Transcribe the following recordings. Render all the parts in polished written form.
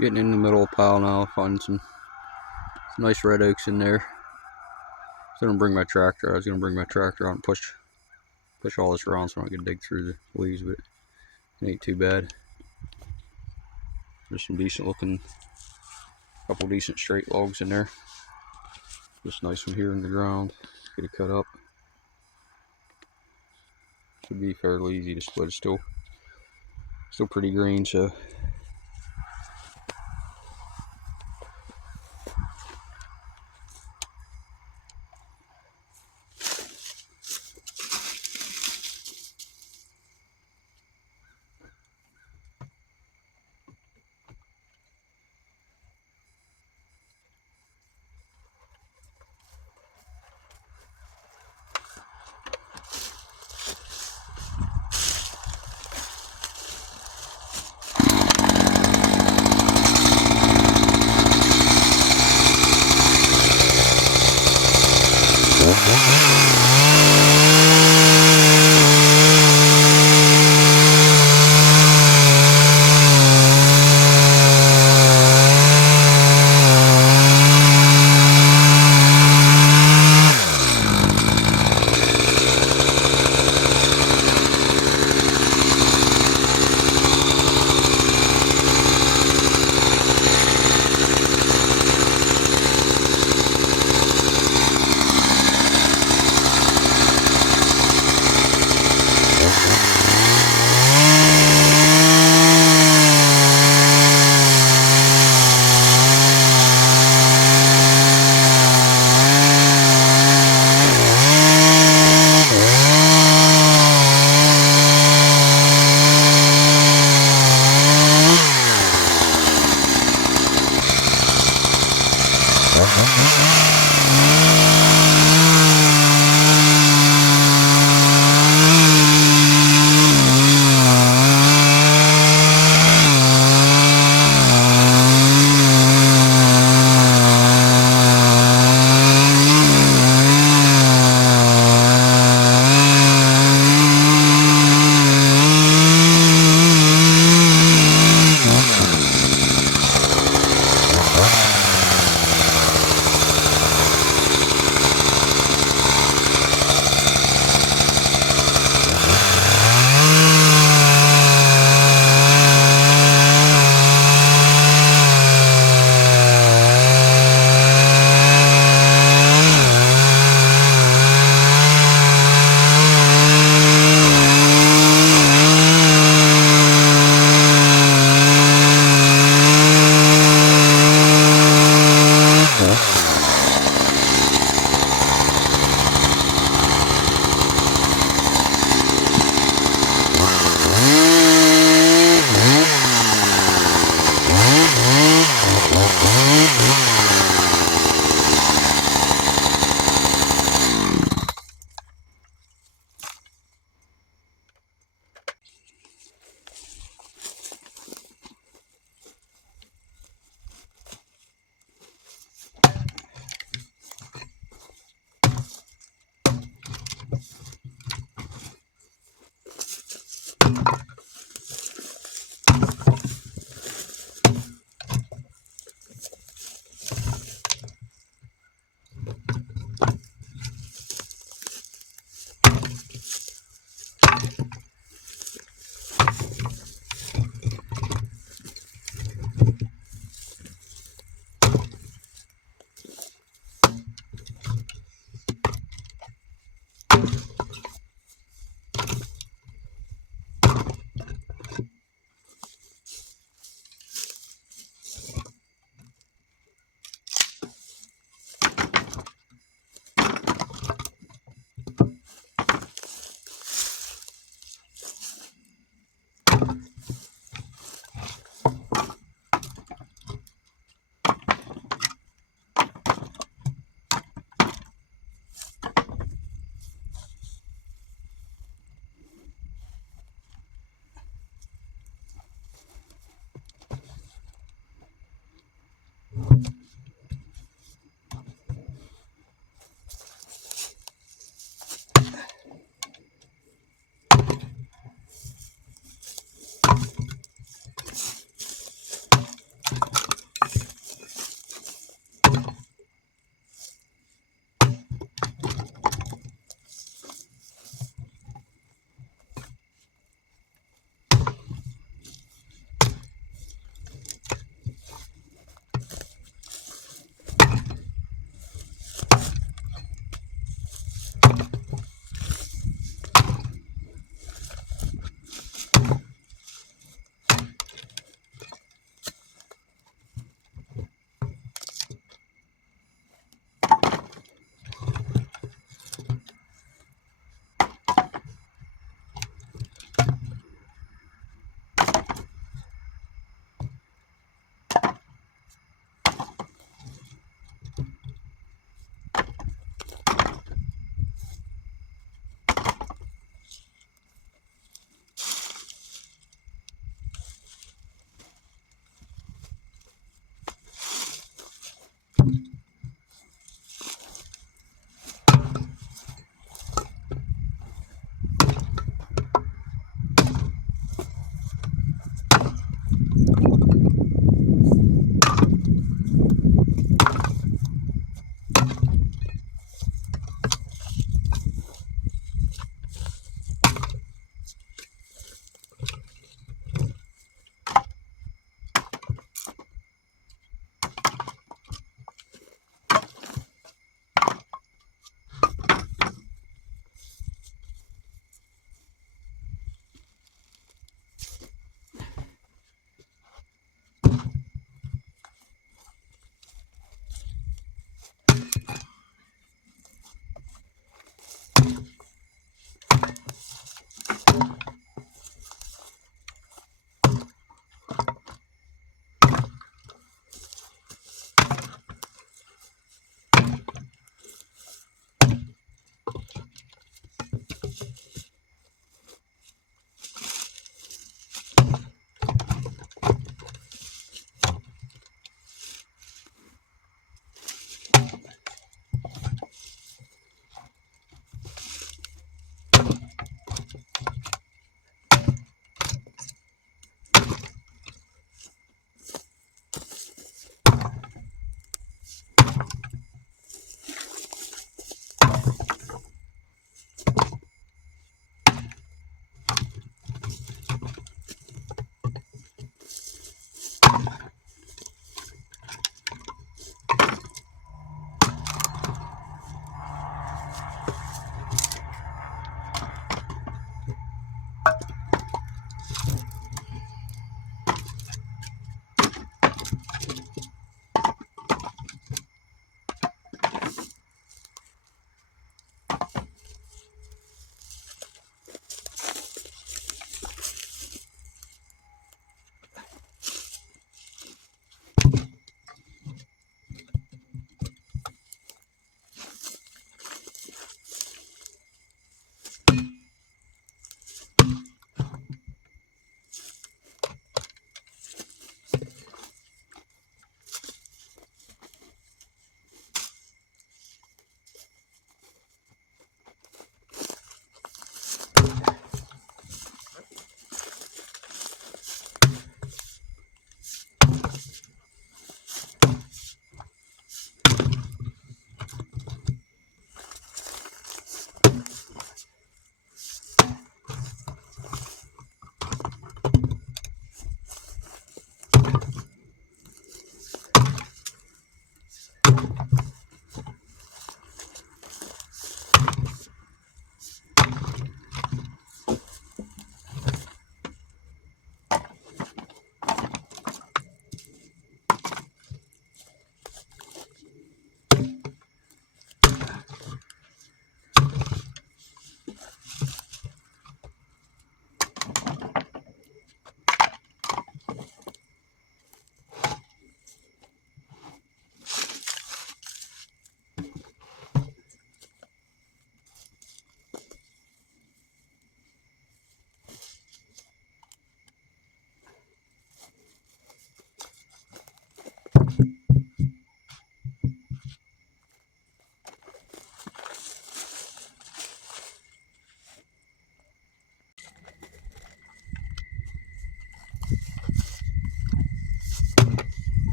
Getting in the middle of the pile now, finding some nice red oaks in there. So I'm gonna bring my tractor. I was gonna bring my tractor out and push all this around so I can dig through the leaves, but it ain't too bad. There's some decent looking, couple decent straight logs in there. Just nice one here in the ground. Get it cut up. Should be fairly easy to split. It's still pretty green, so.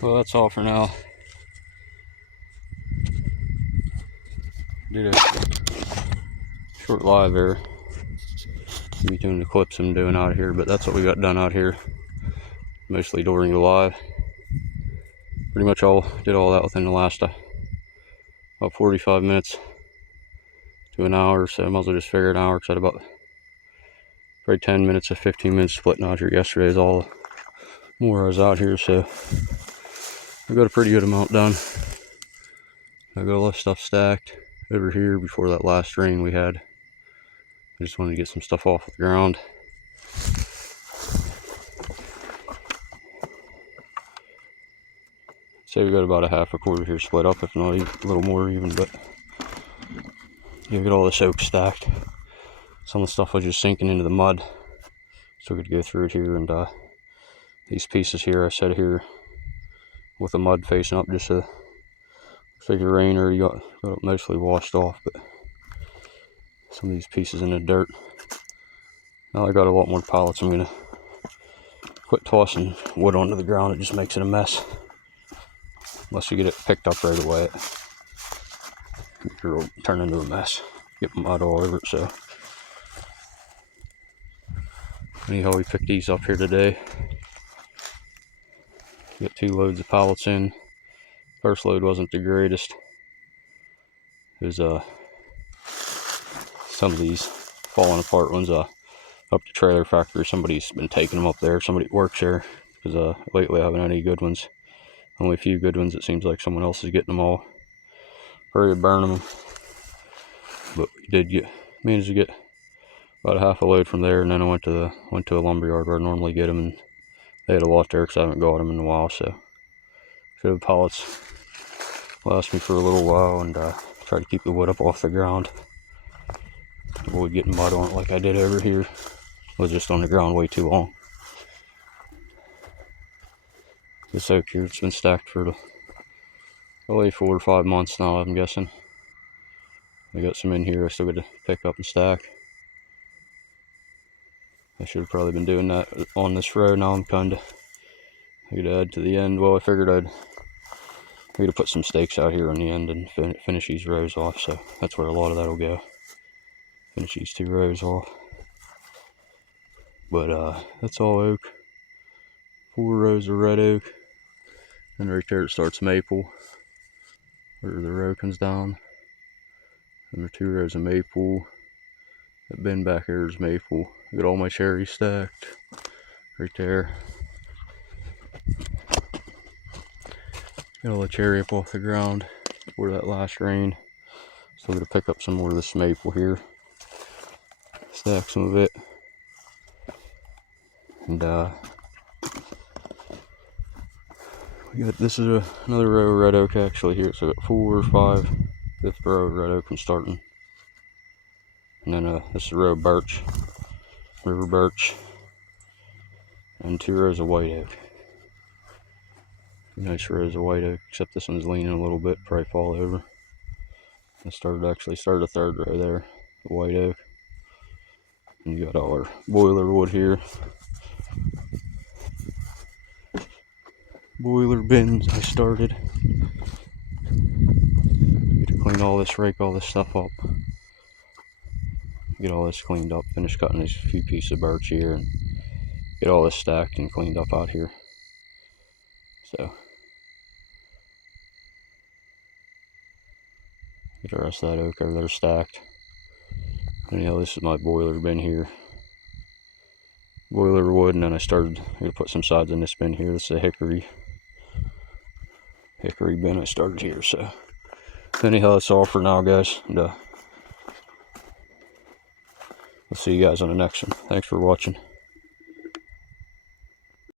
Well, that's all for now. Did a short live there between the clips I'm doing out here, but that's what we got done out here, mostly during the live. Pretty much did all that within the last about 45 minutes to an hour, so I might as well just figure an hour, because I had about probably 10 minutes to 15 minutes splitting out here yesterday is all more I was out here, so I got a pretty good amount done. I got a lot of stuff stacked over here before that last rain we had. I just wanted to get some stuff off the ground. Say we got about a half a quarter here split up, if not a little more even, but yeah, got all this oak stacked. Some of the stuff was just sinking into the mud, so we could go through it here, and these pieces here I set here with the mud facing up, just to figure rain or you got it mostly washed off, but some of these pieces in the dirt. Now I got a lot more pallets. I'm gonna quit tossing wood onto the ground. It just makes it a mess unless you get it picked up right away. It'll turn into a mess, get mud all over it. So anyhow, we picked these up here today. Got 2 loads of pallets in. First load wasn't the greatest. There's some of these falling apart ones up the trailer factory. Somebody's been taking them up there. Somebody works there, because lately I haven't had any good ones. Only a few good ones. It seems like someone else is getting them all. Hurry to burn them. But we did manage to get about a half a load from there, and then I went to a lumberyard where I normally get them, and they had a lot there because I haven't got them in a while. So the pallets last me for a little while, and try to keep the wood up off the ground. Avoid getting mud on it like I did over here. It was just on the ground way too long. This oak here, it's been stacked for probably 4 or 5 months now, I'm guessing. I got some in here I still got to pick up and stack. I should have probably been doing that on this row. Now I'm I could add to the end. Well, I figured I could put some stakes out here on the end and finish these rows off, so that's where a lot of that will go. Finish these 2 rows off. But that's all oak. 4 rows of red oak. And right there it starts maple, where the row comes down. And there are 2 rows of maple. That bin back here is maple. I got all my cherries stacked right there. Got all the cherry up off the ground before that last rain. Still gonna pick up some more of this maple here. Stack some of it. And this is another row of red oak actually here. So I got 4 or 5, 5th row of red oak I'm starting. And then this is a row of birch, river birch, and 2 rows of white oak. Nice rows of white oak, except this one's leaning a little bit, probably fall over. I started a 3rd row there, the white oak. And you got all our boiler wood here. Boiler bins I started. Get to clean all this, rake all this stuff up. Get all this cleaned up, finish cutting these few pieces of birch here, and get all this stacked and cleaned up out here. So get the rest of that oak over there stacked. Anyhow, this is my boiler bin here. Boiler wood, and then I'm gonna put some sides in this bin here. This is a hickory bin I started here. So anyhow, that's all for now, guys. And I'll see you guys on the next one. Thanks for watching.